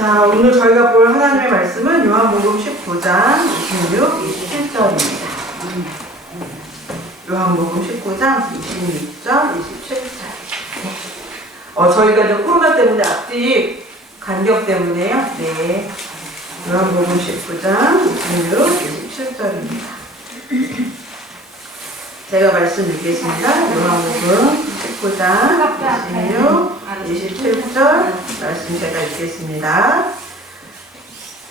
자, 오늘 저희가 볼 하나님의 말씀은 요한복음 19장 26, 27절입니다. 요한복음 19장 26절, 27절. 저희가 이제 코로나 때문에 앞뒤 간격 때문에요. 네. 요한복음 19장 26, 27절입니다. 제가 말씀 읽겠습니다. 요한복음 19장 26, 27절 말씀 제가 읽겠습니다.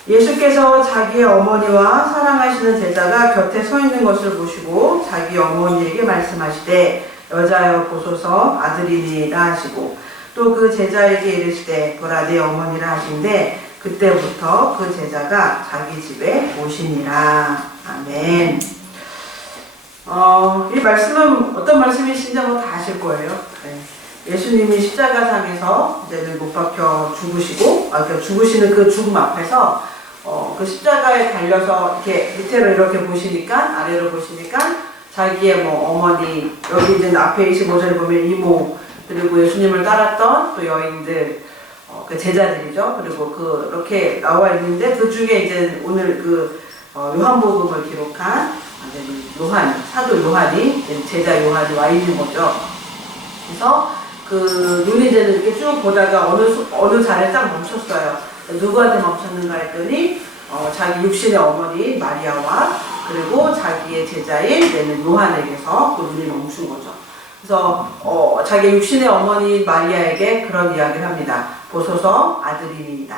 예수께서 자기의 어머니와 사랑하시는 제자가 곁에 서 있는 것을 보시고 자기 어머니에게 말씀하시되 여자여 보소서 아들이니이다 하시고 또 그 제자에게 이르시되 보라 내 어머니라 하신데 그때부터 그 제자가 자기 집에 오시니라. 아멘. 이 말씀은 어떤 말씀이신지 뭐 다 아실 거예요. 네. 예수님이 십자가상에서 이제는 못 박혀 죽으시고, 그러니까 죽으시는 그 죽음 앞에서 그 십자가에 달려서 이렇게 밑으로 이렇게 보시니까, 아래로 보시니까 자기의 뭐 어머니, 여기 이제 앞에 25절에 보면 이모, 그리고 예수님을 따랐던 또 여인들, 그 제자들이죠. 그리고 그렇게 나와 있는데 그 중에 이제 오늘 그 요한복음을 기록한 요한, 사도 요한이, 제자 요한이 와 있는 거죠. 그래서 그 눈이 이제 이렇게 쭉 보다가 어느 자리에 딱 멈췄어요. 누구한테 멈췄는가 했더니 자기 육신의 어머니 마리아와 그리고 자기의 제자인 요한에게서 그 눈이 멈춘 거죠. 그래서 자기 육신의 어머니 마리아에게 그런 이야기를 합니다. 보소서 아들이니이다.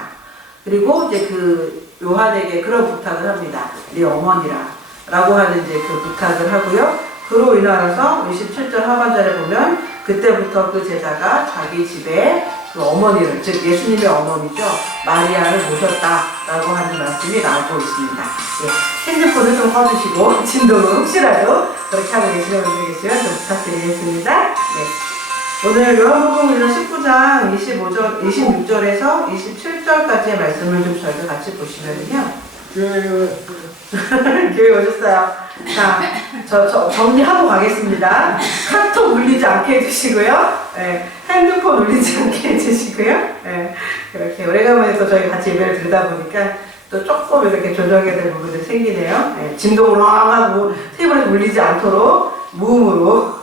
그리고 이제 그 요한에게 그런 부탁을 합니다. 네 어머니라. 라고 하는 이제 그 부탁을 하고요. 그로 인하여서 27절 하반절에 보면 그때부터 그 제자가 자기 집에 그 어머니를, 즉 예수님의 어머니죠. 마리아를 모셨다라고 하는 말씀이 나오고 있습니다. 예, 핸드폰을 좀 꺼주시고 진동을 혹시라도 그렇게 하고 계시는 분들 계시면 좀 부탁드리겠습니다. 네. 오늘 요한복음 19장 26절에서 27절까지의 말씀을 좀 저희가 같이 보시면요. 교회 오셨어요. 자, 저 정리하고 가겠습니다. 카톡 울리지 않게 해주시고요. 네, 핸드폰 울리지 않게 해주시고요. 네, 이렇게 오래간만에 또 저희 같이 예배를 드리다 보니까 또 조금 이렇게 조정해야 될 부분이 생기네요. 네, 진동으로 하고 테이블에 울리지 않도록 무음으로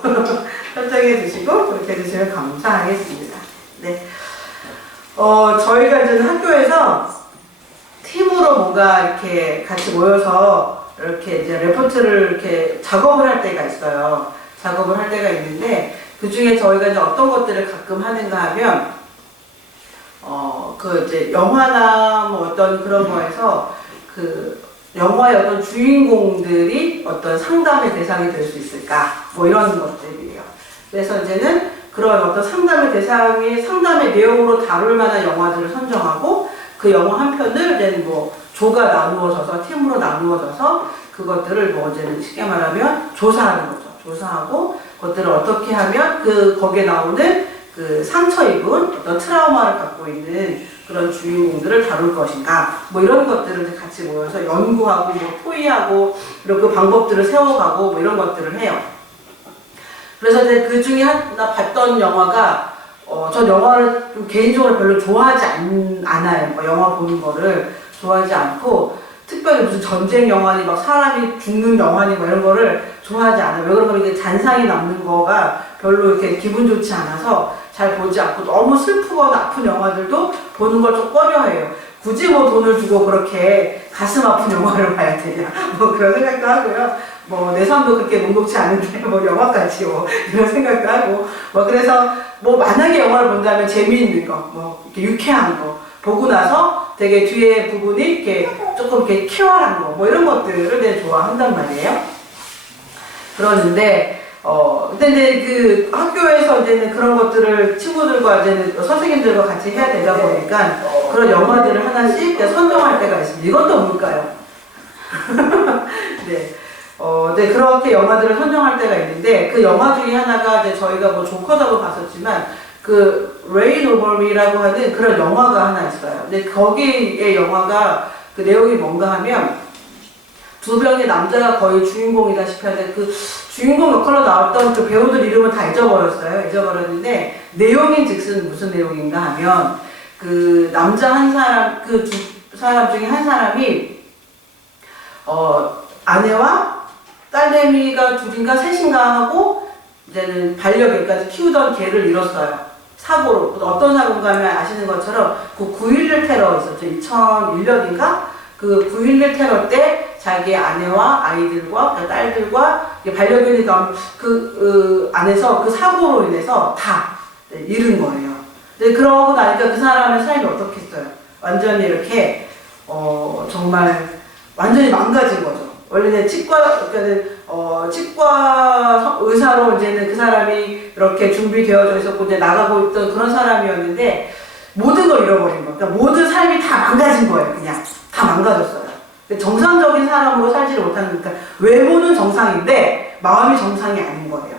설정해 주시고 그렇게 해주시면 감사하겠습니다. 네, 저희가 이제 학교에서 팀으로 뭔가 이렇게 같이 모여서 이렇게 이제 레포트를 이렇게 작업을 할 때가 있어요. 작업을 할 때가 있는데 그 중에 저희가 이제 어떤 것들을 가끔 하는가 하면 그 이제 영화나 뭐 어떤 그런 거에서 그 영화의 어떤 주인공들이 어떤 상담의 대상이 될 수 있을까 뭐 이런 것들이에요. 그래서 이제는 그런 어떤 상담의 내용으로 다룰 만한 영화들을 선정하고 그 영화 한 편을 이제 뭐 조가 나누어져서 팀으로 나누어져서 그것들을 뭐 이제는 쉽게 말하면 조사하는 거죠. 조사하고 그것들을 어떻게 하면 거기에 나오는 그 상처 입은 어떤 트라우마를 갖고 있는 그런 주인공들을 다룰 것인가 뭐 이런 것들을 같이 모여서 연구하고 뭐 토의하고 그리고 그 방법들을 세워가고 뭐 이런 것들을 해요. 그래서 이제 그 중에 하나 봤던 영화가 전 영화를 좀 개인적으로 별로 좋아하지 않아요. 영화 보는 거를 좋아하지 않고, 특별히 무슨 전쟁 영화니, 막 사람이 죽는 영화니, 뭐 이런 거를 좋아하지 않아요. 왜 그러면 이게 잔상이 남는 거가 별로 이렇게 기분 좋지 않아서 잘 보지 않고, 너무 슬프거나 아픈 영화들도 보는 걸 좀 꺼려해요. 굳이 뭐 돈을 주고 그렇게 가슴 아픈 영화를 봐야 되냐, 뭐 그런 생각도 하고요. 뭐 내 삶도 그렇게 녹록지 않은데 뭐 영화까지 이런 생각도 하고 뭐 그래서 뭐 만약에 영화를 본다면 재미있는 거, 뭐 이렇게 유쾌한 거 보고 나서 되게 뒤에 부분이 이렇게 조금 이렇게 쾌활한 거 뭐 이런 것들을 되게 좋아한단 말이에요. 그러는데 근데 이제 그 학교에서 이제는 그런 것들을 친구들과 이제는 선생님들과 같이 해야 되다 보니까 그런 영화들을 하나씩 선정할 때가 있습니다. 이건 또 뭘까요? 네. 네, 그렇게 영화들을 선정할 때가 있는데, 그 영화 중에 하나가 이제 저희가 뭐 조커다고 봤었지만, 그, Rain Over Me라고 하는 그런 영화가 하나 있어요. 근데 거기의 영화가 그 내용이 뭔가 하면, 두 명의 남자가 거의 주인공이다시피 하는데, 그 주인공 역할로 나왔던 그 배우들 이름은 다 잊어버렸어요. 잊어버렸는데, 내용인 즉슨 무슨 내용인가 하면, 그 남자 한 사람, 그 두 사람 중에 한 사람이 아내와 딸내미가 둘인가 셋인가 하고 이제는 반려개까지 키우던 개를 잃었어요. 사고로. 어떤 사고인가 하면 아시는 것처럼 그 9.11 테러 있었죠. 2001년인가? 그 9.11 테러 때 자기 아내와 아이들과 그 딸들과 반려견이가 그 안에서 그 사고로 인해서 다 잃은 거예요. 근데 그러고 나니까 그 사람의 삶이 어떻겠어요? 완전히 이렇게 정말 완전히 망가진 거죠. 원래 치과 의사로 이제는 그 사람이 이렇게 준비되어져 있었고 이제 나가고 있던 그런 사람이었는데 모든 걸 잃어버린 거예요. 그러니까 모든 삶이 다 망가진 거예요. 그냥 다 망가졌어요. 정상적인 사람으로 살지를 못하는 거니까 외모는 정상인데 마음이 정상이 아닌 거예요.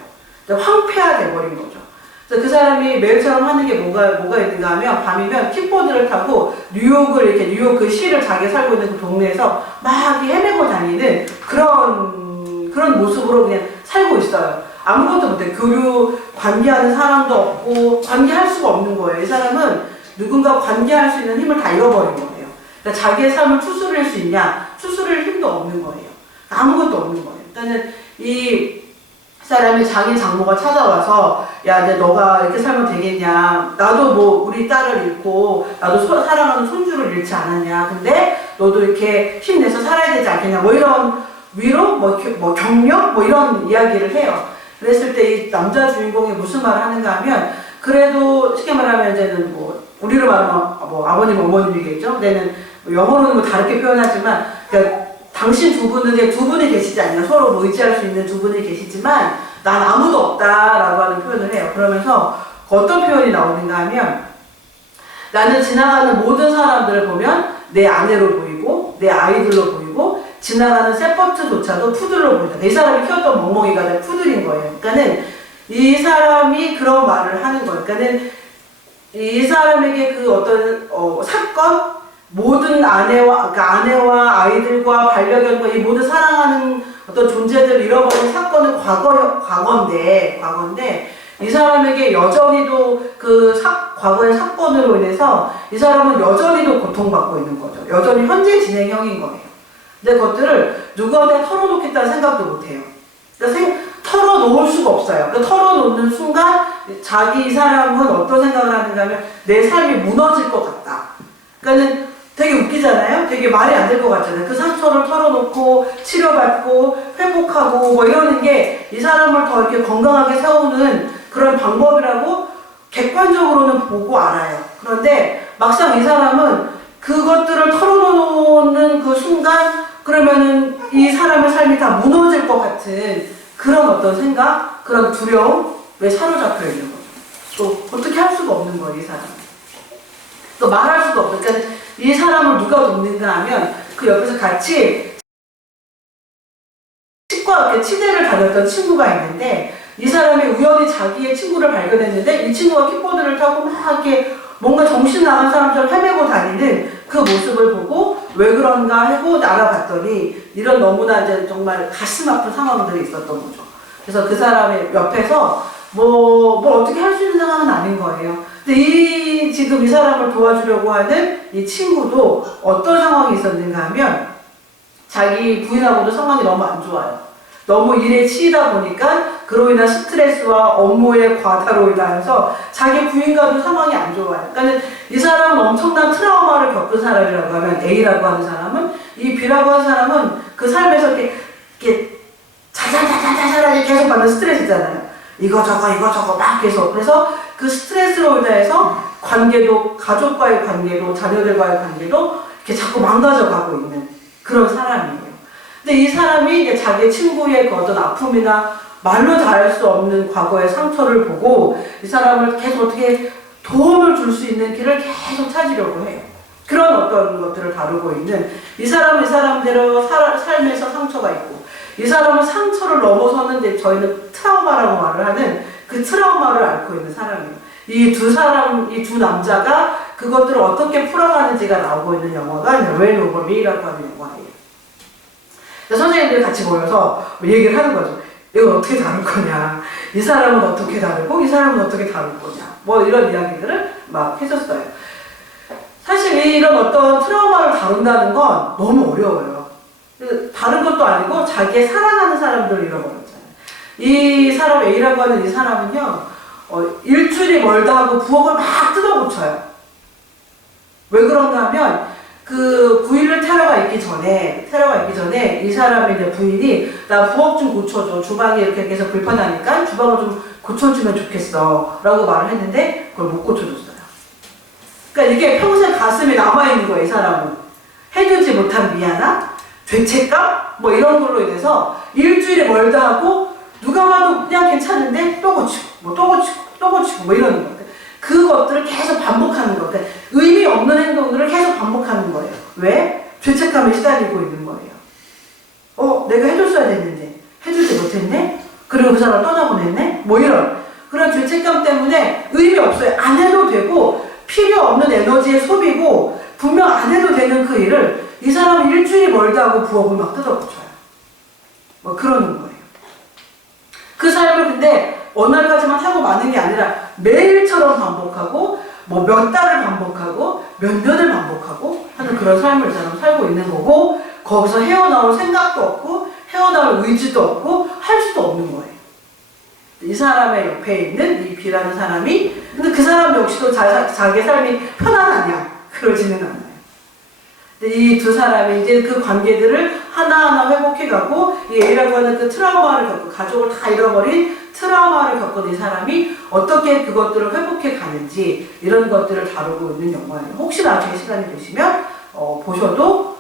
황폐화돼 버린 거죠. 그래서 그 사람이 매일처럼 하는 게 뭐가 있는가 하면 밤이면 킥보드를 타고 뉴욕 그 시를 자기가 살고 있는 그 동네에서 막 헤매고 다니는 그런 모습으로 그냥 살고 있어요. 아무것도 못해. 관계하는 사람도 없고 관계할 수가 없는 거예요. 이 사람은 누군가 관계할 수 있는 힘을 다 잃어버린 거예요. 그러니까 자기의 삶을 추스릴 수 있냐? 추스릴 힘도 없는 거예요. 아무것도 없는 거예요. 일단은 이 사람이 자기 장모가 찾아와서 야, 이제 너가 이렇게 살면 되겠냐? 나도 뭐 우리 딸을 잃고 나도 사랑하는 손주를 잃지 않았냐? 근데 너도 이렇게 힘내서 살아야 되지 않겠냐? 뭐 이런 위로, 뭐 격려, 뭐 이런 이야기를 해요. 그랬을 때 이 남자 주인공이 무슨 말을 하는가 하면 그래도 쉽게 말하면 이제는 뭐 우리로 말하면 뭐 아버님 어머님이겠죠. 근데는 뭐 영어로는 뭐 다르게 표현하지만 그러니까 당신 두 분은 이제 두 분이 계시지 않냐. 서로 뭐 의지할 수 있는 두 분이 계시지만 난 아무도 없다라고 하는 표현을 해요. 그러면서 어떤 표현이 나오는가 하면 나는 지나가는 모든 사람들을 보면 내 아내로 보이고 내 아이들로 보이고 지나가는 세퍼트조차도 푸들로 보인다. 이 사람이 키웠던 멍멍이가 다 푸들인 거예요. 그러니까는 이 사람이 그런 말을 하는 거예요. 그러니까는 이 사람에게 그 어떤 사건, 모든 아내와 아이들과 반려견과 이 모든 사랑하는 어떤 존재들을 잃어버린 사건은 과거인데 이 사람에게 여전히도 과거의 사건으로 인해서 이 사람은 여전히도 고통받고 있는 거죠. 여전히 현재 진행형인 거예요. 근데 그것들을 누구한테 털어놓겠다는 생각도 못해요. 그러니까 털어놓을 수가 없어요. 그러니까 털어놓는 순간 이 사람은 어떤 생각을 하는가 하면 내 삶이 무너질 것 같다. 그러니까는 되게 웃기잖아요? 되게 말이 안 될 것 같잖아요. 그 상처를 털어놓고 치료받고 회복하고 뭐 이러는 게 이 사람을 더 이렇게 건강하게 세우는 그런 방법이라고 객관적으로는 보고 알아요. 그런데 막상 이 사람은 그것들을 털어놓는 그 순간 그러면은 이 사람의 삶이 다 무너질 것 같은 그런 어떤 생각, 그런 두려움에 사로잡혀 있는 거죠. 또 어떻게 할 수가 없는 거예요, 이 사람은. 또 말할 수도 없어요. 그러니까 이 사람을 누가 돕는가 하면 그 옆에서 같이 치대를 다녔던 친구가 있는데 이 사람이 우연히 자기의 친구를 발견했는데 이 친구가 킥보드를 타고 막 이렇게 뭔가 정신 나간 사람처럼 헤매고 다니는 그 모습을 보고 왜 그런가 하고 알아봤더니 이런 너무나 이제 정말 가슴 아픈 상황들이 있었던 거죠. 그래서 그 사람의 옆에서 뭐 어떻게 할 수 있는 상황은 아닌 거예요. 근데 지금 이 사람을 도와주려고 하는 이 친구도 어떤 상황이 있었는가 하면 자기 부인하고도 상황이 너무 안 좋아요. 너무 일에 치이다 보니까 그로 인한 스트레스와 업무의 과다로 인하여서 자기 부인과도 상황이 안 좋아요. 그러니까 이 사람은 엄청난 트라우마를 겪은 사람이라고 하면 A라고 하는 사람은 이 B라고 하는 사람은 그 삶에서 이렇게 자자자자자자하게 계속 받는 스트레스잖아요. 이거 저거 막 계속. 그래서 그 스트레스로 인해서 관계도 가족과의 관계도 자녀들과의 관계도 이렇게 자꾸 망가져가고 있는 그런 사람이에요. 근데 이 사람이 이제 자기 친구의 그 어떤 아픔이나 말로 다 할 수 없는 과거의 상처를 보고 이 사람을 계속 어떻게 도움을 줄 수 있는 길을 계속 찾으려고 해요. 그런 어떤 것들을 다루고 있는 이 사람은 이 사람대로 삶에서 상처가 있고 이 사람은 상처를 넘어서는데 저희는 트라우마라고 말을 하는 그 트라우마를 앓고 있는 사람이에요. 이 두 남자가 그것들을 어떻게 풀어가는지가 나오고 있는 영화가 When Over Me라고 하는 영화예요. 선생님들이 같이 모여서 얘기를 하는 거죠. 이걸 어떻게 다룰 거냐. 이 사람은 어떻게 다루고 이 사람은 어떻게 다룰 거냐. 뭐 이런 이야기들을 막 했었어요. 사실 이런 어떤 트라우마를 다룬다는 건 너무 어려워요. 다른 것도 아니고 자기의 사랑하는 사람들을 잃어버렸잖아요. 이 사람 A라고 하는 이 사람은요, 일주일이 멀다 하고 부엌을 막 뜯어고쳐요. 왜 그런가 하면 그 9.11 테러가 있기 전에 이 사람의 이제 부인이 나 부엌 좀 고쳐줘. 주방이 이렇게 계속 불편하니까 주방을 좀 고쳐주면 좋겠어. 라고 말을 했는데 그걸 못 고쳐줬어요. 그러니까 이게 평생 가슴에 남아있는 거예요, 이 사람은. 해주지 못한 미안함, 죄책감, 뭐 이런 걸로 인해서 일주일에 멀다 하고 누가 봐도 그냥 괜찮은데 또 고치고, 뭐 이러는 거예요. 그것들을 계속 반복하는 거예요. 의미 없는 행동들을 계속 반복하는 거예요. 왜? 죄책감에 시달리고 있는 거예요. 내가 해줬어야 됐는데, 해주지 못했네? 그리고 그 사람 떠나보냈네? 뭐 이런. 그런 죄책감 때문에 의미 없어요. 안 해도 되고, 필요 없는 에너지의 소비고, 분명 안 해도 되는 그 일을 이 사람은 일주일이 멀다 하고 부엌을 막 뜯어고쳐요. 뭐 그러는 거예요. 그 삶을 근데 어느 날까지만 하고 마는 게 아니라 매일처럼 반복하고 뭐 몇 달을 반복하고 몇 년을 반복하고 하는 그런 삶을 이 사람 살고 있는 거고 거기서 헤어나올 생각도 없고 헤어나올 의지도 없고 할 수도 없는 거예요. 이 사람의 옆에 있는 이 B라는 사람이 근데 그 사람 역시도 자기의 삶이 편안하냐? 그러지는 않아요. 이 두 사람이 이제 그 관계들을 하나하나 회복해가고 이 A라고 하는 그 트라우마를 겪고 가족을 다 잃어버린 트라우마를 겪은 이 사람이 어떻게 그것들을 회복해 가는지 이런 것들을 다루고 있는 영화예요. 혹시 나중에 시간이 되시면 보셔도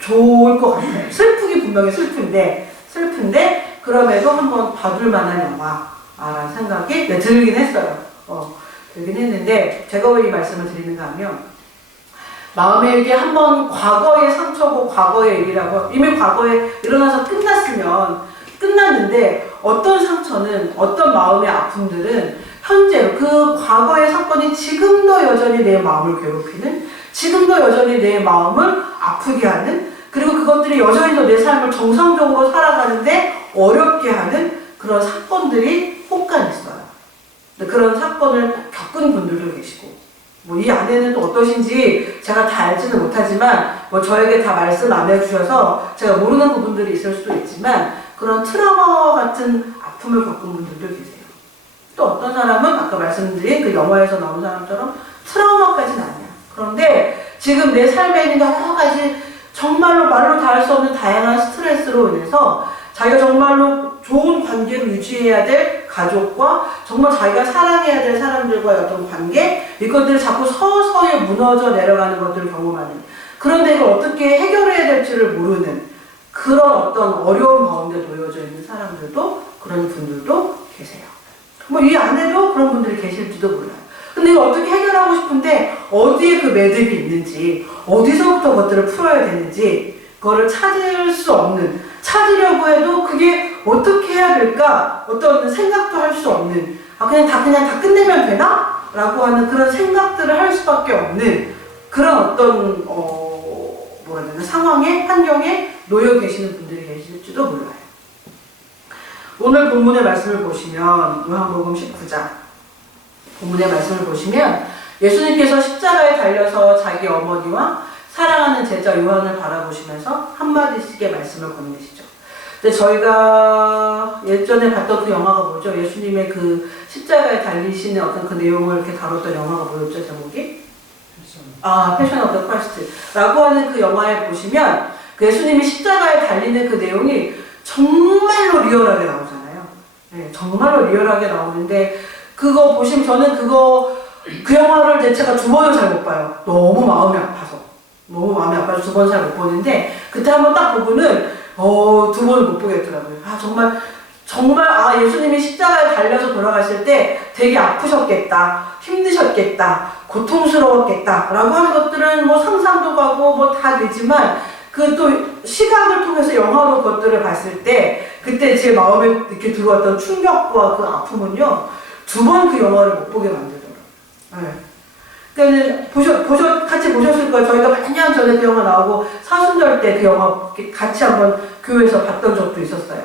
좋을 것 같아요. 슬프기 분명히 슬픈데 그럼에도 한번 봐둘 만한 영화라는 생각이 들긴 했어요. 들긴 했는데 제가 왜 이 말씀을 드리는가 하면 마음에 이게 한번 과거의 상처고 과거의 일이라고 이미 과거에 일어나서 끝났는데 어떤 상처는 어떤 마음의 아픔들은 현재 그 과거의 사건이 지금도 여전히 내 마음을 괴롭히는 지금도 여전히 내 마음을 아프게 하는 그리고 그것들이 여전히도 내 삶을 정상적으로 살아가는데 어렵게 하는 그런 사건들이 혹간 있어요. 그런 사건을 겪은 분들도 계시고 뭐 이 안에는 또 어떠신지 제가 다 알지는 못하지만 뭐 저에게 다 말씀 안 해주셔서 제가 모르는 부분들이 있을 수도 있지만 그런 트라우마 같은 아픔을 겪은 분들도 계세요. 또 어떤 사람은 아까 말씀드린 그 영화에서 나온 사람처럼 트라우마까지는 아니야. 그런데 지금 내 삶에 있는 여러 가지 정말로 말로 다 할 수 없는 다양한 스트레스로 인해서 자기가 정말로 좋은 관계를 유지해야 될 가족과 정말 자기가 사랑해야 될 사람들과의 어떤 관계 이것들을 자꾸 서서히 무너져 내려가는 것들을 경험하는 그런데 이걸 어떻게 해결해야 될지를 모르는 그런 어떤 어려운 가운데 놓여져 있는 사람들도 그런 분들도 계세요. 뭐 이 안에도 그런 분들이 계실지도 몰라요. 근데 이걸 어떻게 해결하고 싶은데 어디에 그 매듭이 있는지 어디서부터 그것들을 풀어야 되는지 그거를 찾을 수 없는 찾으려고 해도 그게 어떻게 해야 될까 어떤 생각도 할 수 없는 그냥 다 끝내면 되나? 라고 하는 그런 생각들을 할 수밖에 없는 그런 어떤 뭐라 해야 되나 상황에 환경에 놓여 계시는 분들이 계실지도 몰라요. 오늘 본문의 말씀을 보시면 요한복음 19장 본문의 말씀을 보시면 예수님께서 십자가에 달려서 자기 어머니와 사랑하는 제자 요한을 바라보시면서 한마디씩의 말씀을 건네시죠. 근데 저희가 예전에 봤던 그 영화가 뭐죠? 예수님의 그 십자가에 달리시는 어떤 그 내용을 이렇게 다뤘던 영화가 뭐였죠? 제목이? 패션 오브 더 크라이스트라고 하는 그 영화에 보시면 그 예수님이 십자가에 달리는 그 내용이 정말로 리얼하게 나오잖아요. 네, 정말로 리얼하게 나오는데 그거 보시면 저는 그 영화를 제가 두 번을 잘 못 봐요. 너무 마음이 아파서 두 번 잘 못 보는데 그때 한번 딱 보고는 두 번을 못 보겠더라고요. 정말 예수님이 십자가에 달려서 돌아가실 때 되게 아프셨겠다, 힘드셨겠다, 고통스러웠겠다 라고 하는 것들은 뭐 상상도 가고 뭐 다 되지만 그 또 시각을 통해서 영화로 그것들을 봤을 때 그때 제 마음에 이렇게 들어왔던 충격과 그 아픔은요 두 번 그 영화를 못 보게 만들더라고요. 네. 그러니까 같이 보셨을 거예요. 저희가 몇 년 전에 그 영화 나오고 사순절 때 그 영화 같이 한번 교회에서 봤던 적도 있었어요.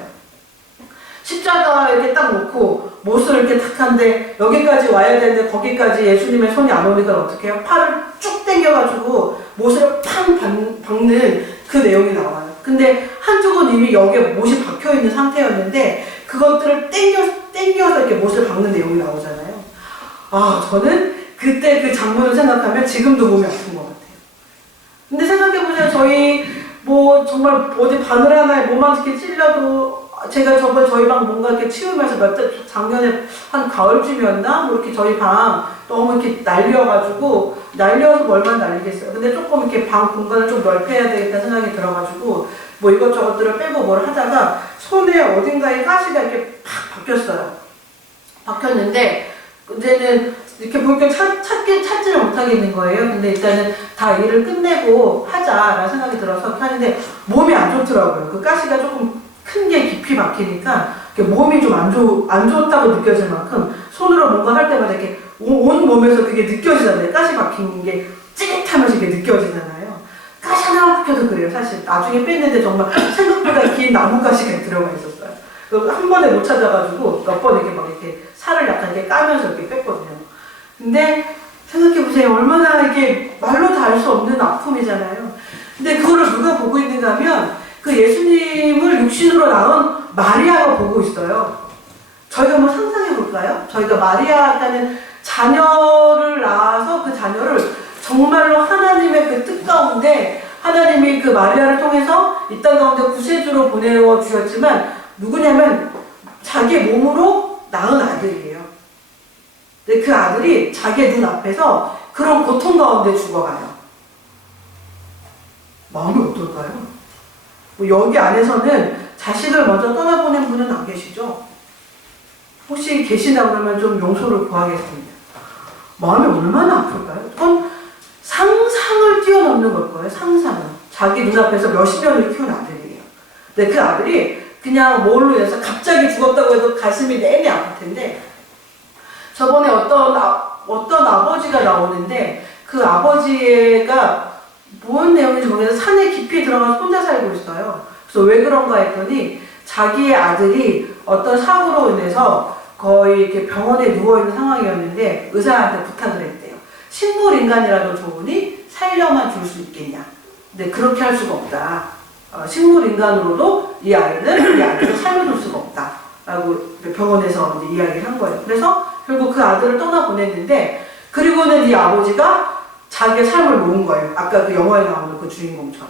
십자가 이렇게 딱 놓고 못을 이렇게 탁 하는데 여기까지 와야 되는데 거기까지 예수님의 손이 안 오니까 어떻게 해요? 팔을 쭉 당겨가지고 못을 팡 박는 그 내용이 나와요. 근데 한쪽은 이미 여기에 못이 박혀있는 상태였는데 그것들을 당겨서 이렇게 못을 박는 내용이 나오잖아요. 아, 저는 그때 그 장면을 생각하면 지금도 몸이 아픈 것 같아요. 근데 생각해보세요. 저희 뭐 정말 어디 바늘 하나에 몸만 이렇게 찔려도 제가 저희 방 뭔가 이렇게 치우면서 작년에 한 가을쯤이었나? 뭐 이렇게 저희 방 너무 이렇게 날려서 뭐 얼마나 날리겠어요. 근데 조금 이렇게 방 공간을 좀 넓혀야 되겠다 생각이 들어가지고 뭐 이것저것들을 빼고 뭘 하다가 손에 어딘가에 가시가 이렇게 팍 박혔는데 이제는 이렇게 보니까 찾지를 못하겠는 거예요. 근데 일단은 다 일을 끝내고 하자라는 생각이 들어서 하는데 몸이 안 좋더라고요. 그 가시가 조금 큰 게 깊이 박히니까 몸이 좀 안 좋다고 느껴질 만큼 손으로 뭔가 할 때마다 이렇게 온 몸에서 그게 느껴지잖아요. 가시 박힌 게 찌릿하면서 이게 느껴지잖아요. 가시 하나 박혀도 그래요. 사실 나중에 뺐는데 정말 생각보다 긴 나무 가시가 들어가 있었어요. 한 번에 못 찾아가지고 몇 번 이렇게 막 이렇게 살을 약간 이렇게 까면서 이렇게 뺐거든요. 근데 생각해보세요. 얼마나 이게 말로 다 알 수 없는 아픔이잖아요. 근데 그거를 누가 보고 있는가 하면 그 예수님을 육신으로 낳은 마리아가 보고 있어요. 저희가 한번 상상해 볼까요? 저희가 마리아라는 자녀를 낳아서 그 자녀를 정말로 하나님의 그 뜻 가운데 하나님이 그 마리아를 통해서 이 땅 가운데 구세주로 보내어 주셨지만 누구냐면 자기의 몸으로 낳은 아들이에요. 근데 그 아들이 자기의 눈앞에서 그런 고통 가운데 죽어가요. 마음이 어떨까요? 뭐 여기 안에서는 자식을 먼저 떠나보낸 분은 안 계시죠? 혹시 계시나 그러면 좀 용서를 구하겠습니다. 마음이 얼마나 아플까요? 그건 상상을 뛰어넘는 걸 거예요. 상상을. 자기 눈앞에서 몇십 년을 키운 아들이에요. 근데 그 아들이 그냥 뭘로 인해서 갑자기 죽었다고 해도 가슴이 내내 아플 텐데 저번에 어떤 아버지가 나오는데 그 아버지가 무슨 내용인지 모르겠는데 산에 깊이 들어가서 혼자 살고 있어요. 그래서 왜 그런가 했더니 자기의 아들이 어떤 사고로 인해서 거의 이렇게 병원에 누워있는 상황이었는데 의사한테 부탁을 했대요. 식물인간이라도 좋으니 살려만 줄 수 있겠냐. 근데 그렇게 할 수가 없다. 식물인간으로도 이 아이를 살려줄 수가 없다. 라고 병원에서 이제 이야기를 한 거예요. 그래서 결국 그 아들을 떠나보냈는데 그리고는 이 아버지가 자기의 삶을 놓은 거예요. 아까 그 영화에 나오는 그 주인공처럼.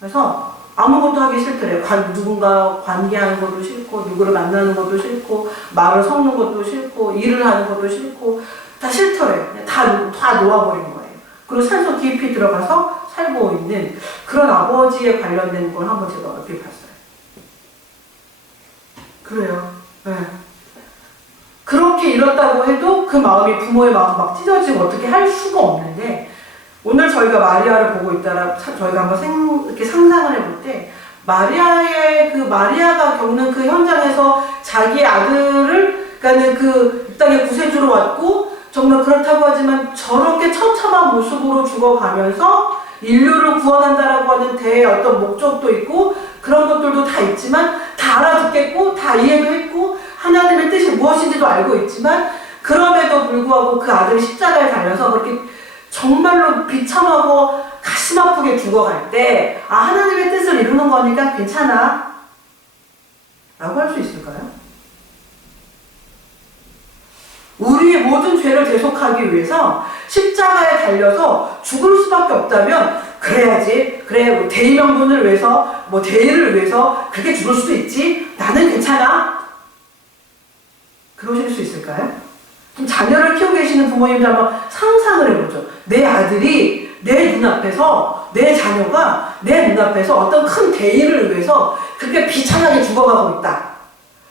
그래서 아무것도 하기 싫더래요. 누군가 관계하는 것도 싫고 누구를 만나는 것도 싫고 말을 섞는 것도 싫고 일을 하는 것도 싫고 다 싫더래요. 다 놓아버린 거예요. 그리고 산속 깊이 들어가서 살고 있는 그런 아버지에 관련된 걸 한번 제가 얼핏 봤어요. 그래요. 네. 그렇게 이렇다고 해도 그 마음이 부모의 마음 막 찢어지고 어떻게 할 수가 없는데 오늘 저희가 마리아를 보고 있다라 저희가 한번 이렇게 상상을 해볼 때 마리아가 겪는 그 현장에서 자기 아들을 그러니까는 그 이 땅에 구세주로 왔고 정말 그렇다고 하지만 저렇게 처참한 모습으로 죽어가면서 인류를 구원한다라고 하는 어떤 목적도 있고 그런 것들도 다 있지만 다 알아듣겠고 다 이해도 했고 하나님의 뜻이 무엇인지도 알고 있지만 그럼에도 불구하고 그 아들이 십자가에 달려서 그렇게 정말로 비참하고 가슴 아프게 죽어갈 때 하나님의 뜻을 이루는 거니까 괜찮아 라고 할 수 있을까요? 우리의 모든 죄를 대속하기 위해서 십자가에 달려서 죽을 수밖에 없다면 그래야지 그래 대의명분을 위해서 대의를 위해서 그렇게 죽을 수도 있지 나는 괜찮아 그러실 수 있을까요? 좀 자녀를 키우고 계시는 부모님들 한번 상상을 해보죠. 내 아들이 내 눈앞에서 내 자녀가 내 눈앞에서 어떤 큰 대의를 위해서 그렇게 비참하게 죽어가고 있다.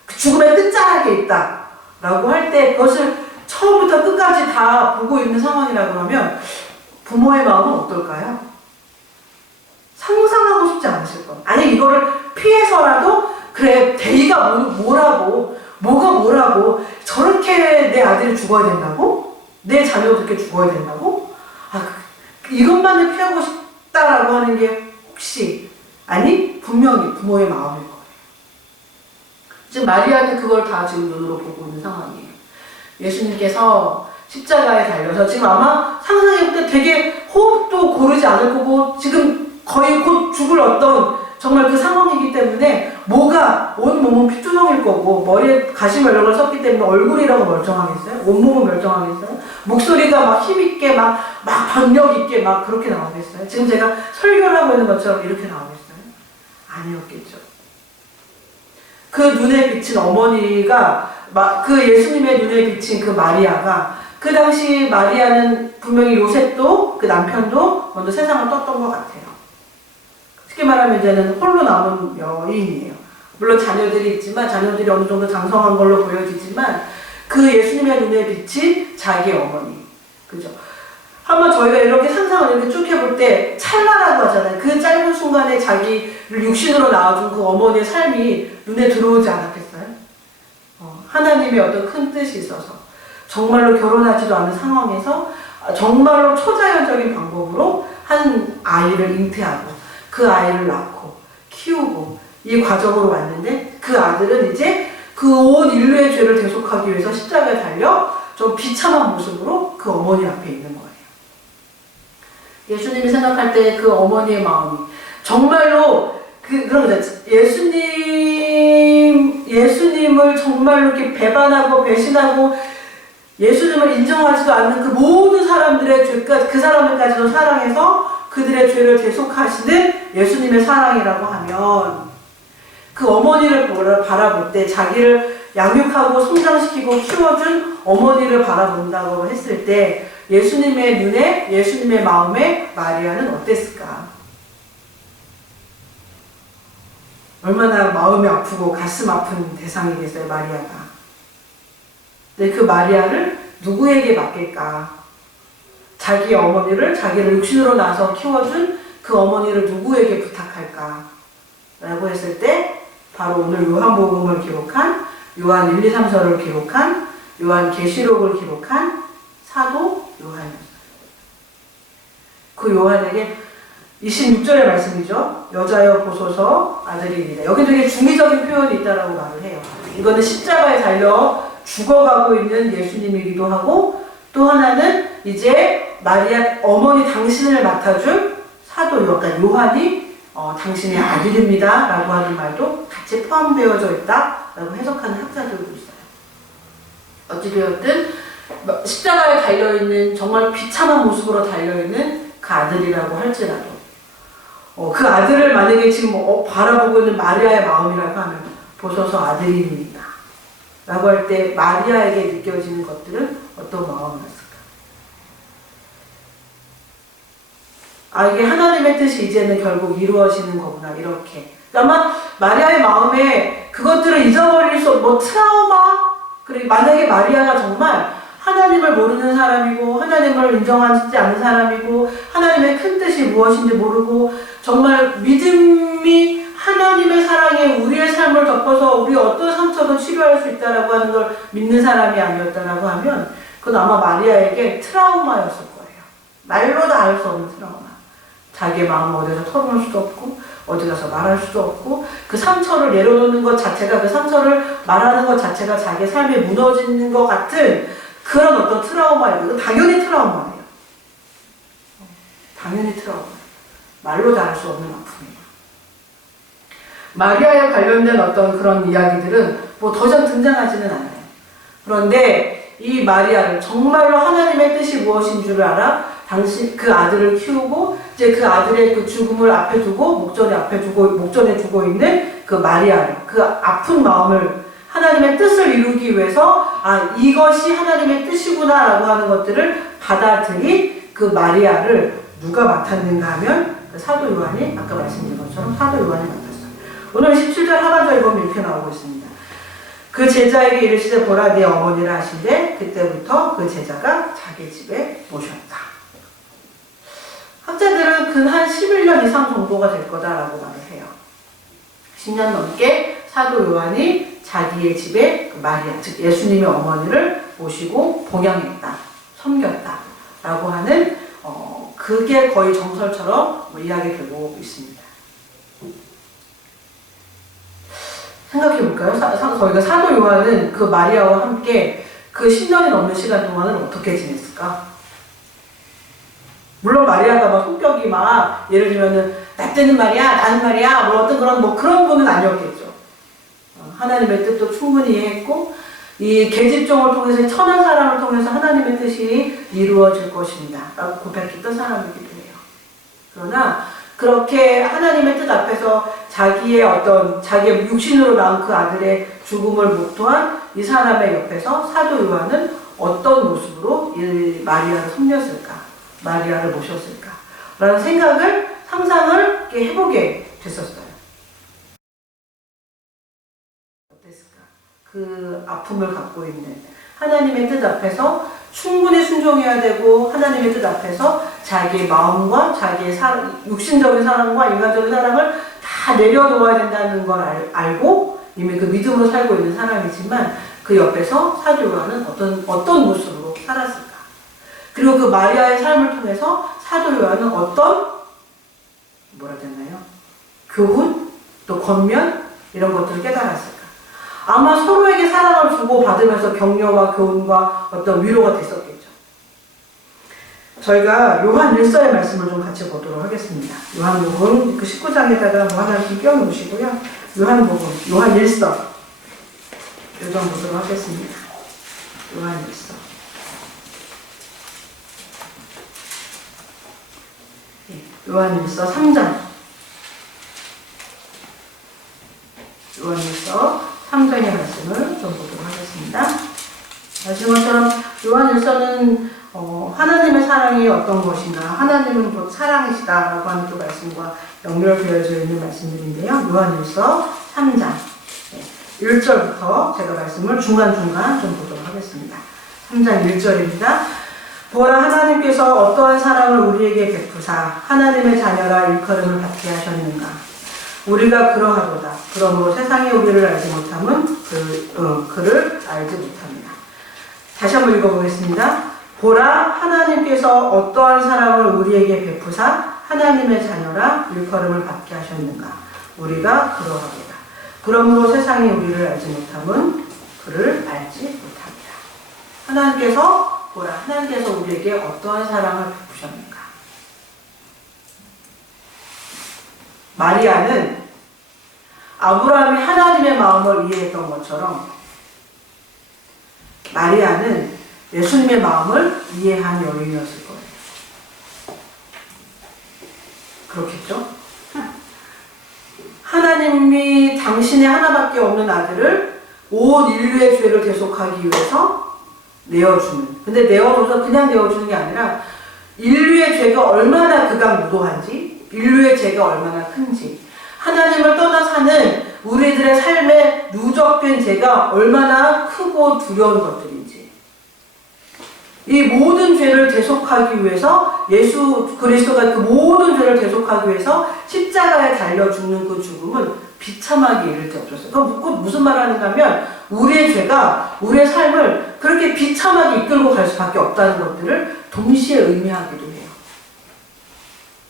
그 죽음의 끝자락에 있다. 라고 할 때 그것을 처음부터 끝까지 다 보고 있는 상황이라고 하면 부모의 마음은 어떨까요? 상상하고 싶지 않으실 거예요. 아니 이거를 피해서라도 그래 대의가 뭐가 뭐라고 저렇게 내 아들이 죽어야 된다고? 내 자녀도 그렇게 죽어야 된다고? 이것만을 피하고 싶다라고 하는 게 혹시 아니 분명히 부모의 마음일 거예요. 지금 마리아는 그걸 다 지금 눈으로 보고 있는 상황이에요. 예수님께서 십자가에 달려서 지금 아마 상상해볼 때 되게 호흡도 고르지 않을 거고 지금 거의 곧 죽을 어떤 정말 그 상황이기 때문에 뭐가 온 몸은 피투성일 거고 머리에 가시면력을 썼기 때문에 얼굴이라고 멀쩡하겠어요? 온몸은 멀쩡하겠어요? 목소리가 막 힘있게 막 박력있게 막 그렇게 나오겠어요? 지금 제가 설교를 하고 있는 것처럼 이렇게 나오겠어요? 아니었겠죠. 그 눈에 비친 어머니가 그 예수님의 눈에 비친 그 마리아가 그 당시 마리아는 분명히 요셉도 그 남편도 먼저 세상을 떴던 것 같아요. 쉽게 말하면 이제는 홀로 남은 여인이에요. 물론 자녀들이 있지만 자녀들이 어느 정도 장성한 걸로 보여지지만 그 예수님의 눈에 비친 자기 어머니. 그죠? 한번 저희가 이렇게 상상을 이렇게 쭉 해볼 때 찰나라고 하잖아요. 그 짧은 순간에 자기를 육신으로 낳아준 그 어머니의 삶이 눈에 들어오지 않았겠어요? 하나님의 어떤 큰 뜻이 있어서 정말로 결혼하지도 않은 상황에서 정말로 초자연적인 방법으로 한 아이를 잉태하고 그 아이를 낳고 키우고 이 과정으로 왔는데 그 아들은 이제 그 온 인류의 죄를 대속하기 위해서 십자가에 달려 좀 비참한 모습으로 그 어머니 앞에 있는 거예요. 예수님이 생각할 때 그 어머니의 마음이 정말로 그런 거죠. 예수님을 정말로 이렇게 배반하고 배신하고 예수님을 인정하지도 않는 그 모든 사람들의 죄까지 그 사람들까지도 사랑해서 그들의 죄를 대속하시는 예수님의 사랑이라고 하면 그 어머니를 바라볼 때 자기를 양육하고 성장시키고 키워준 어머니를 바라본다고 했을 때 예수님의 눈에 예수님의 마음에 마리아는 어땠을까? 얼마나 마음이 아프고 가슴 아픈 대상이겠어요, 마리아가. 근데 그 마리아를 누구에게 맡길까? 자기 어머니를 자기를 육신으로 낳아서 키워준 그 어머니를 누구에게 부탁할까? 라고 했을 때 바로 오늘 요한복음을 기록한 요한 1, 2, 3서를 기록한 요한 계시록을 기록한 사도 요한이었어요. 그 요한에게 26절의 말씀이죠. 여자여 보소서 아들이니라. 여기 되게 중의적인 표현이 있다라고 말을 해요. 이거는 십자가에 달려 죽어가고 있는 예수님이기도 하고 또 하나는 이제 마리아 어머니 당신을 맡아줄 사도 요한이 당신의 아들입니다 라고 하는 말도 같이 포함되어져 있다라고 해석하는 학자들도 있어요. 어찌되었든 십자가에 달려있는 정말 비참한 모습으로 달려있는 그 아들이라고 할지라도 그 아들을 만약에 지금 바라보고 있는 마리아의 마음이라고 하면 보소서 아들입니다 라고 할 때 마리아에게 느껴지는 것들은 어떤 마음이었을까? 이게 하나님의 뜻이 이제는 결국 이루어지는 거구나 이렇게. 아마 마리아의 마음에 그것들을 잊어버릴 수 없는 트라우마 그리고 만약에 마리아가 정말 하나님을 모르는 사람이고 하나님을 인정하지 않는 사람이고 하나님의 큰 뜻이 무엇인지 모르고 정말 믿음이 하나님의 사랑에 우리의 삶을 덮어서 우리 어떤 상처도 치료할 수 있다라고 하는 걸 믿는 사람이 아니었다라고 하면 그건 아마 마리아에게 트라우마였을 거예요. 말로 다 알 수 없는 트라우마. 자기의 마음을 어디서 털어놓을 수도 없고 어디 가서 말할 수도 없고 그 상처를 내려놓는 것 자체가 그 상처를 말하는 것 자체가 자기의 삶이 무너지는 것 같은 그런 어떤 트라우마예요. 당연히 트라우마예요. 당연히 트라우마. 말로 다 알 수 없는 아픔이에요. 마리아에 관련된 어떤 그런 이야기들은 뭐 더 이상 등장하지는 않아요. 그런데 이 마리아를 정말로 하나님의 뜻이 무엇인 줄 알아? 당신 그 아들을 키우고 이제 그 아들의 그 죽음을 앞에 두고 목전에 두고 있는 그 마리아를 그 아픈 마음을 하나님의 뜻을 이루기 위해서 이것이 하나님의 뜻이구나라고 하는 것들을 받아들인 그 마리아를 누가 맡았는가 하면 그 사도 요한이 아까 말씀드린 것처럼 사도 요한이 맡았어요. 오늘 17절 하반절에 보면 이렇게 나오고 있습니다. 그 제자에게 이르시되 보라 네 어머니라 하신데 그때부터 그 제자가 자기 집에 모셨다. 학자들은 근 한 11년 이상 정도가 될 거다라고 말을 해요. 10년 넘게 사도 요한이 자기의 집에 마리아, 즉 예수님의 어머니를 모시고 봉양했다, 섬겼다 라고 하는 그게 거의 정설처럼 이야기되고 있습니다. 생각해 볼까요? 저희가 사도 요한은 그 마리아와 함께 그 10년이 넘는 시간 동안은 어떻게 지냈을까? 물론 마리아가 막 성격이 막 예를 들면은 나 뜨는 말이야, 나는 말이야, 뭐 어떤 그런 분은 아니었겠죠. 하나님의 뜻도 충분히 이해했고 이 계집종을 통해서 천한 사람을 통해서 하나님의 뜻이 이루어질 것입니다. 라고 고백했던 사람이기도 해요. 그러나 그렇게 하나님의 뜻 앞에서 자기의 육신으로 낳은 그 아들의 죽음을 목도한 이 사람의 옆에서 사도 요한은 어떤 모습으로 이 마리아를 섬겼을까? 마리아를 모셨을까? 라는 상상을 해보게 됐었어요. 어땠을까? 그 아픔을 갖고 있는 하나님의 뜻 앞에서 충분히 순종해야 되고 하나님의 뜻 앞에서 자기의 마음과 자기의 육신적인 사랑과 인간적인 사랑을 다 내려놓아야 된다는 걸 알고 이미 그 믿음으로 살고 있는 사람이지만 그 옆에서 사도 요한은 어떤 모습으로 살았을까? 그리고 그 마리아의 삶을 통해서 사도 요한은 뭐라 되나요? 교훈, 또 권면 이런 것들을 깨달았을까? 아마 서로에게 사랑을 주고 받으면서 격려와 교훈과 어떤 위로가 됐었겠죠. 저희가 요한 1서의 말씀을 좀 같이 보도록 하겠습니다. 요한복음 그 19장에다가 뭐 하나 좀 끼워놓으시고요. 요한복음, 요한 1서 요정 보도록 하겠습니다. 요한 1서 요한 1서 3장 요한 1서 3장의 말씀을 좀 보도록 하겠습니다. 아시는 것처럼 요한 1서는 하나님의 사랑이 어떤 것인가, 하나님은 곧 사랑이시다라고 하는 그 말씀과 연결되어져 있는 말씀들인데요. 요한 1서 3장 1절부터 제가 말씀을 중간중간 좀 보도록 하겠습니다. 3장 1절입니다. 보라, 하나님께서 어떠한 사랑을 우리에게 베푸사 하나님의 자녀라 일컬음을 받게 하셨는가. 우리가 그러하도다. 그러므로 세상이 우리를 알지 못함은 그를 알지 못합니다. 다시 한번 읽어보겠습니다. 보라, 하나님께서 어떠한 사랑을 우리에게 베푸사 하나님의 자녀라 일컬음을 받게 하셨는가. 우리가 그러하도다. 그러므로 세상이 우리를 알지 못함은 그를 알지 못합니다. 하나님께서 우리에게 어떠한 사랑을 베푸셨는가. 마리아는 아브라함이 하나님의 마음을 이해했던 것처럼 마리아는 예수님의 마음을 이해한 여인이었을 거예요. 그렇겠죠? 하나님이 당신의 하나밖에 없는 아들을 온 인류의 죄를 대속하기 위해서 내어주는. 근데 내어줘서 그냥 내어주는 게 아니라 인류의 죄가 얼마나 극악무도한지, 인류의 죄가 얼마나 큰지, 하나님을 떠나 사는 우리들의 삶에 누적된 죄가 얼마나 크고 두려운 것들인지, 이 모든 죄를 대속하기 위해서 예수 그리스도가 그 모든 죄를 대속하기 위해서 십자가에 달려 죽는 그 죽음은 비참하게 이를 데 없었어요. 그럼 무슨 말을 하는가 하면 우리의 죄가 우리의 삶을 그렇게 비참하게 이끌고 갈 수밖에 없다는 것들을 동시에 의미하기도 해요.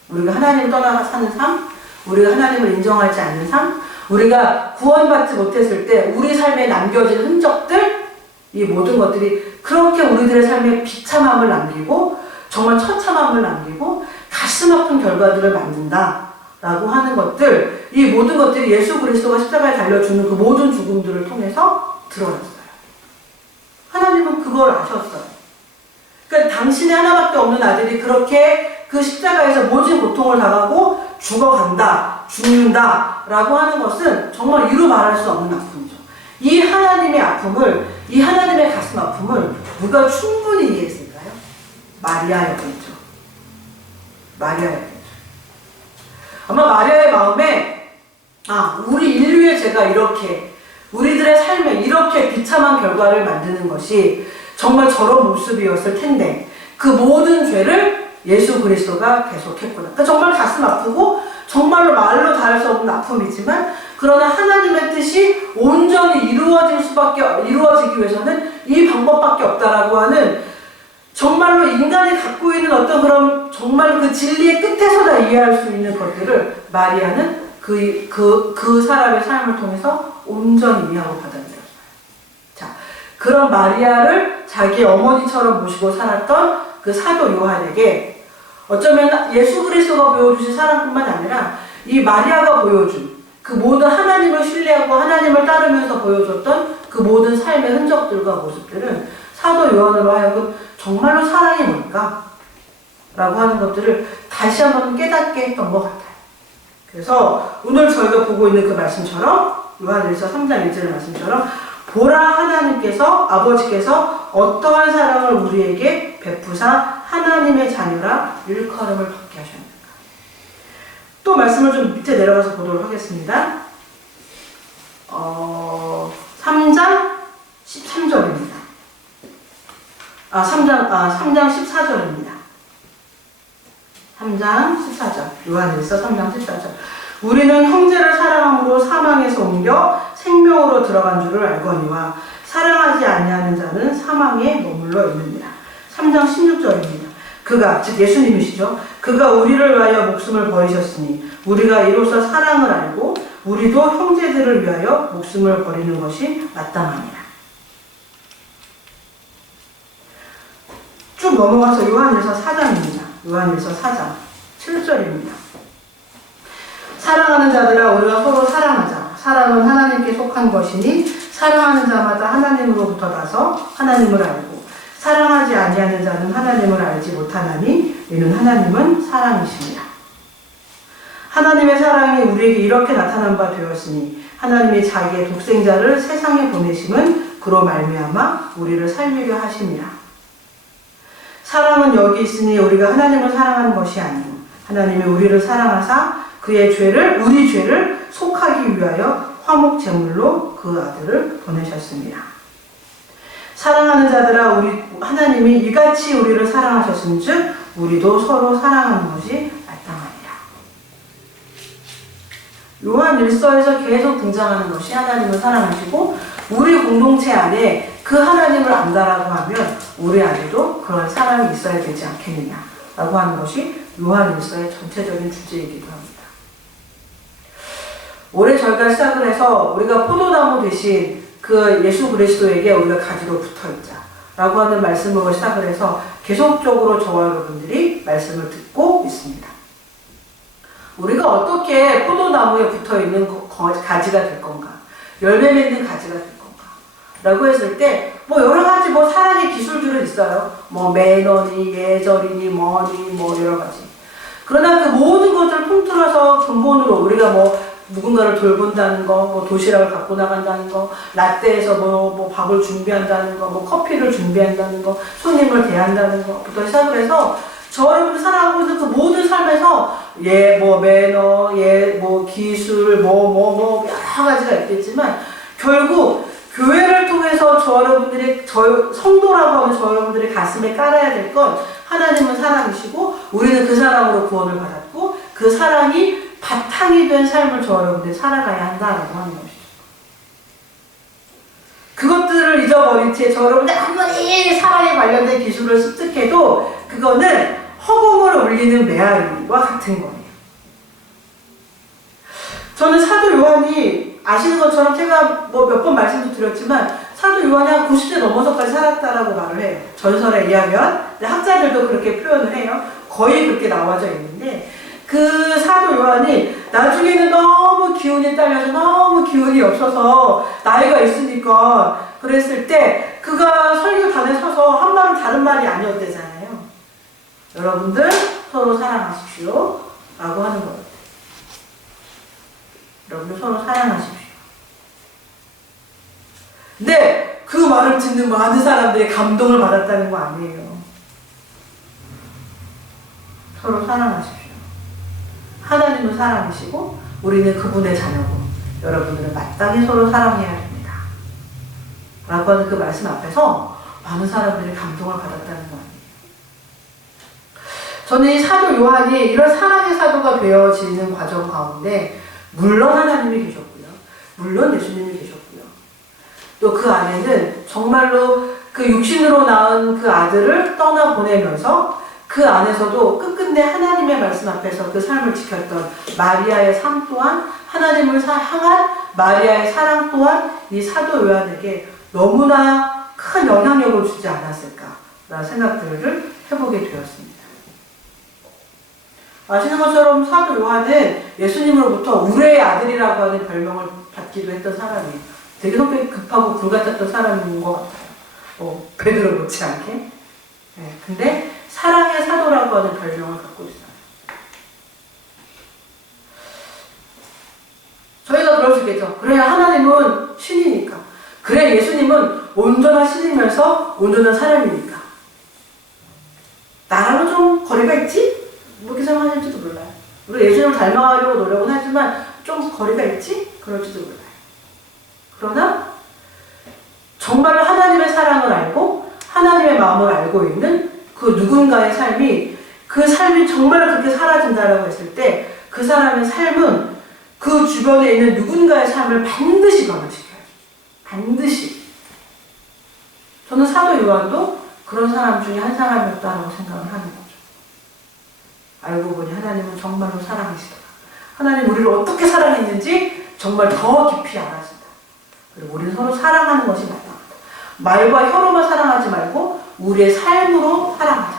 우리가 하나님을 떠나 사는 삶, 우리가 하나님을 인정하지 않는 삶, 우리가 구원받지 못했을 때 우리 삶에 남겨진 흔적들, 이 모든 것들이 그렇게 우리들의 삶에 비참함을 남기고 정말 처참함을 남기고 가슴 아픈 결과들을 만든다라고 하는 것들, 이 모든 것들이 예수 그리스도가 십자가에 달려주는 그 모든 죽음들을 통해서 드러났어요. 하나님은 그걸 아셨어요. 그러니까 당신의 하나밖에 없는 아들이 그렇게 그 십자가에서 모진 고통을 당하고 죽는다 라고 하는 것은 정말 이루 말할 수 없는 아픔이죠. 이 하나님의 아픔을, 이 하나님의 가슴 아픔을 누가 충분히 이해했을까요? 마리아였겠죠. 아마 마리아의 마음에 우리 인류의 죄가 이렇게, 우리들의 삶에 이렇게 비참한 결과를 만드는 것이 정말 저런 모습이었을 텐데 그 모든 죄를 예수 그리스도가 계속했구나. 그러니까 정말 가슴 아프고 정말로 말로 다 할 수 없는 아픔이지만, 그러나 하나님의 뜻이 온전히 이루어지기 위해서는 이 방법밖에 없다라고 하는, 정말로 인간이 갖고 있는 어떤 그런 정말 그 진리의 끝에서나 이해할 수 있는 것들을 마리아는 그 사람의 삶을 통해서 온전히 이해하고 받아들였어요. 자, 그런 마리아를 자기 어머니처럼 모시고 살았던 그 사도 요한에게 어쩌면 예수 그리스도가 보여주신 사랑뿐만 아니라 이 마리아가 보여준 그 모든 하나님을 신뢰하고 하나님을 따르면서 보여줬던 그 모든 삶의 흔적들과 모습들은 사도 요한으로 하여금 정말로 사랑이 뭘까? 라고 하는 것들을 다시 한번 깨닫게 했던 것 같아요. 그래서 오늘 저희가 보고 있는 그 말씀처럼 요한일서 3장 1절 말씀처럼 보라 하나님께서 아버지께서 어떠한 사랑을 우리에게 베푸사 하나님의 자녀라 일컬음을 받게 하셨는가. 또 말씀을 좀 밑에 내려가서 보도록 하겠습니다. 3장 13절입니다. 3장 14절입니다. 3장 14절. 요한일서 3장 14절. 우리는 형제를 사랑함으로 사망에서 옮겨 생명으로 들어간 줄을 알거니와 사랑하지 아니하는 자는 사망에 머물러 있느니라. 3장 16절입니다. 그가, 즉 예수님이시죠. 그가 우리를 위하여 목숨을 버리셨으니 우리가 이로써 사랑을 알고 우리도 형제들을 위하여 목숨을 버리는 것이 마땅하니라. 쭉 넘어가서 요한일서 4장입니다. 요한일서 4장 7절입니다. 사랑하는 자들아 우리가 서로 사랑하자. 사랑은 하나님께 속한 것이니 사랑하는 자마다 하나님으로부터 나서 하나님을 알고 사랑하지 아니하는 자는 하나님을 알지 못하나니 이는 하나님은 사랑이십니다. 하나님의 사랑이 우리에게 이렇게 나타난 바 되었으니 하나님이 자기의 독생자를 세상에 보내심은 그로 말미암아 우리를 살리려 하심이라. 사랑은 여기 있으니 우리가 하나님을 사랑하는 것이 아니고 하나님이 우리를 사랑하사 그의 죄를 우리 죄를 속하기 위하여 화목 제물로 그 아들을 보내셨습니다. 사랑하는 자들아 우리 하나님이 이같이 우리를 사랑하셨은즉 우리도 서로 사랑하는 것이 마땅하니라. 요한일서에서 계속 등장하는 것이 하나님을 사랑하시고 우리 공동체 안에 그 하나님을 안다라고 하면 우리 안에도 그런 사랑이 있어야 되지 않겠느냐라고 하는 것이 요한일서의 전체적인 주제이기도 합니다. 올해 저희가 시작을 해서 우리가 포도나무 대신 그 예수 그리스도에게 우리가 가지로 붙어있자 라고 하는 말씀으로 시작을 해서 계속적으로 저와 여러분들이 말씀을 듣고 있습니다. 우리가 어떻게 포도나무에 붙어있는 가지가 될 건가, 열매 맺는 가지가 될 건가 라고 했을 때 뭐 여러가지 뭐 사랑의 기술들은 있어요. 뭐 매너니 예절이니 뭐니 뭐 여러가지. 그러나 그 모든 것을 통틀어서 근본으로 우리가 뭐 누군가를 돌본다는 거, 뭐 도시락을 갖고 나간다는 거, 라떼에서 뭐 밥을 준비한다는 거, 뭐 커피를 준비한다는 거, 손님을 대한다는 거부터 시작을 해서 저 여러분이 살아가고 있는 그 모든 삶에서 뭐 매너, 뭐 기술, 뭐 여러 가지가 있겠지만 결국 교회를 통해서 저 여러분들이 성도라고 하는 저 여러분들의 가슴에 깔아야 될 건 하나님은 사랑이시고 우리는 그 사랑으로 구원을 받았고 그 사랑이 바탕이 된 삶을 저 여러분들이 살아가야 한다라고 하는 것이죠. 그것들을 잊어버린 채 저 여러분들 아무리 사랑에 관련된 기술을 습득해도 그거는 허공을 울리는 메아리와 같은 거예요. 저는 사도 요한이 아시는 것처럼 제가 뭐 몇 번 말씀도 드렸지만 사도 요한이 한 90세 넘어서까지 살았다라고 말을 해요. 전설에 의하면. 학자들도 그렇게 표현을 해요. 거의 그렇게 나와져 있는데 그 사도 요한이 나중에는 너무 기운이 딸려서 너무 기운이 없어서 나이가 있으니까 그랬을 때 그가 설교단에 서서 한 말은 다른 말이 아니었대잖아요. 여러분들 서로 사랑하십시오 라고 하는 거예요. 여러분들 서로 사랑하십시오. 근데 그 말을 듣는 많은 사람들이 감동을 받았다는 거 아니에요. 서로 사랑하십시오. 하나님은 사랑이시고 우리는 그분의 자녀고 여러분들은 마땅히 서로 사랑해야 됩니다. 라고 하는 그 말씀 앞에서 많은 사람들이 감동을 받았다는 거 아니에요. 저는 이 사도 요한이 이런 사랑의 사도가 되어지는 과정 가운데 물론 하나님이 계셨고요. 물론 예수님이 계셨고요. 또 그 안에는 정말로 그 육신으로 낳은 그 아들을 떠나보내면서 그 그 안에서도 끝끝내 하나님의 말씀 앞에서 그 삶을 지켰던 마리아의 삶 또한 하나님을 향한 마리아의 사랑 또한 이 사도 요한에게 너무나 큰 영향력을 주지 않았을까라는 생각들을 해보게 되었습니다. 아시는 것처럼 사도 요한은 예수님으로부터 우레의 아들이라고 하는 별명을 받기도 했던 사람이에요. 되게 성격이 급하고 불같았던 사람인 것 같아요. 베드로 못지않게. 네, 근데 사랑의 사도라고 하는 별명을 갖고 있어요. 저희가 그럴 수 있겠죠. 그래, 하나님은 신이니까. 그래, 예수님은 온전한 신이면서 온전한 사람이니까. 나랑은 좀 거리가 있지? 그렇게 생각하실지도 몰라요. 우리 예수님을 닮아가려고 노력은 하지만 좀 거리가 있지? 그럴지도 몰라요. 그러나 정말로 하나님의 사랑을 알고 하나님의 마음을 알고 있는 그 누군가의 삶이 그 삶이 정말 그렇게 사라진다라고 했을 때 그 사람의 삶은 그 주변에 있는 누군가의 삶을 반드시 변화시켜요. 반드시. 저는 사도 요한도 그런 사람 중에 한 사람이었다라고 생각을 하는 거죠. 알고 보니 하나님은 정말로 사랑이시더라. 하나님 우리를 어떻게 사랑했는지 정말 더 깊이 알아진다. 그리고 우리는 서로 사랑하는 것이 마땅하다. 말과 혀로만 사랑하지 말고 우리의 삶으로 사랑하자.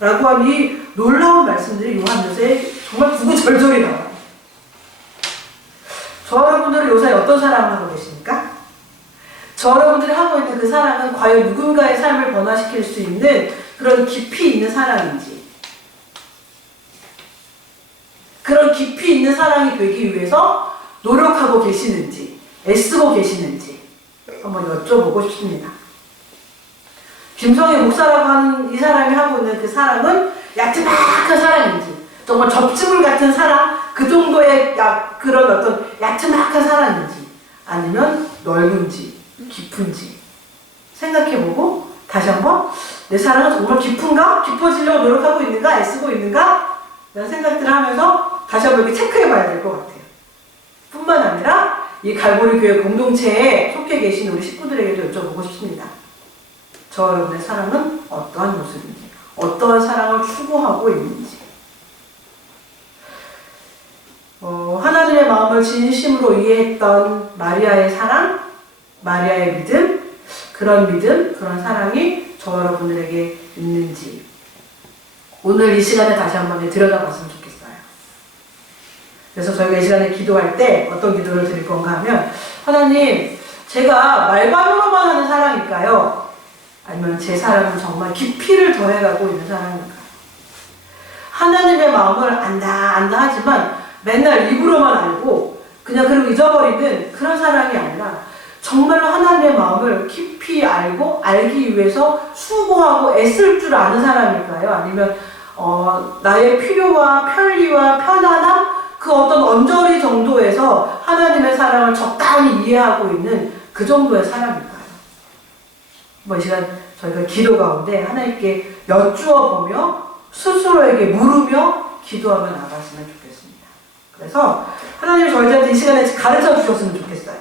라고 한 이 놀라운 말씀들이 요한일서에 정말 구구절절히 나와요. 저 여러분들은 요새 어떤 사랑을 하고 계십니까? 저 여러분들이 하고 있는 그 사랑은 과연 누군가의 삶을 변화시킬 수 있는 그런 깊이 있는 사랑인지, 그런 깊이 있는 사랑이 되기 위해서 노력하고 계시는지, 애쓰고 계시는지 한번 여쭤보고 싶습니다. 김성희 목사라고 하는 이 사람이 하고 있는 그 사랑은 야트막한 사랑인지, 정말 접지물 같은 사랑, 그 정도의 그런 어떤 야트막한 사랑인지, 아니면 넓은지, 깊은지 생각해보고 다시 한번 내 사랑은 정말 깊은가? 깊어지려고 노력하고 있는가? 애쓰고 있는가? 이런 생각들을 하면서 다시 한번 이렇게 체크해봐야 될 것 같아요. 뿐만 아니라 이 갈보리 교회 공동체에 속해 계신 우리 식구들에게도 여쭤보고 싶습니다. 저 여러분의 사랑은 어떠한 모습인지, 어떠한 사랑을 추구하고 있는지. 하나님의 마음을 진심으로 이해했던 마리아의 사랑, 마리아의 믿음, 그런 사랑이 저 여러분들에게 있는지 오늘 이 시간에 다시 한번 들여다봤으면 좋겠어요. 그래서 저희가 이 시간에 기도할 때 어떤 기도를 드릴 건가 하면, 하나님, 제가 말발로만 하는 사랑일까요? 아니면 제 사랑은 정말 깊이를 더해가고 있는 사랑일까요? 하나님의 마음을 안다 하지만 맨날 입으로만 알고 그냥 그리고 잊어버리는 그런 사랑이 아니라 정말로 하나님의 마음을 깊이 알고 알기 위해서 수고하고 애쓸 줄 아는 사람일까요? 아니면 나의 필요와 편리와 편안함, 그 어떤 언저리 정도에서 하나님의 사랑을 적당히 이해하고 있는 그 정도의 사람일까요? 이 시간 저희가 기도 가운데 하나님께 여쭈어 보며 스스로에게 물으며 기도하며 나갔으면 좋겠습니다. 그래서 하나님이 저희한테 이 시간에 가르쳐 주셨으면 좋겠어요.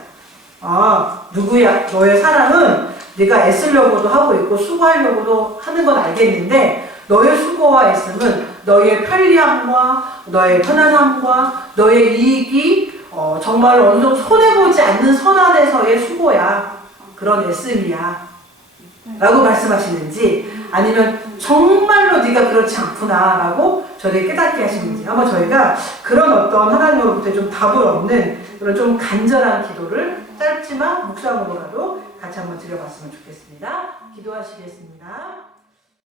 누구야? 너의 사랑은 네가 애쓰려고도 하고 있고 수고하려고도 하는 건 알겠는데 너의 수고와 애씀은 너의 편리함과 너의 편안함과 너의 이익이 정말 어느 정도 손해보지 않는 선안에서의 수고야. 그런 애씀이야. 라고 말씀하시는지, 아니면 정말로 네가 그렇지 않구나 라고 저희에게 깨닫게 하시는지, 아마 저희가 그런 어떤 하나님으로부터 좀 답을 얻는 그런 좀 간절한 기도를 짧지만 묵상으로라도 같이 한번 드려봤으면 좋겠습니다. 기도하시겠습니다.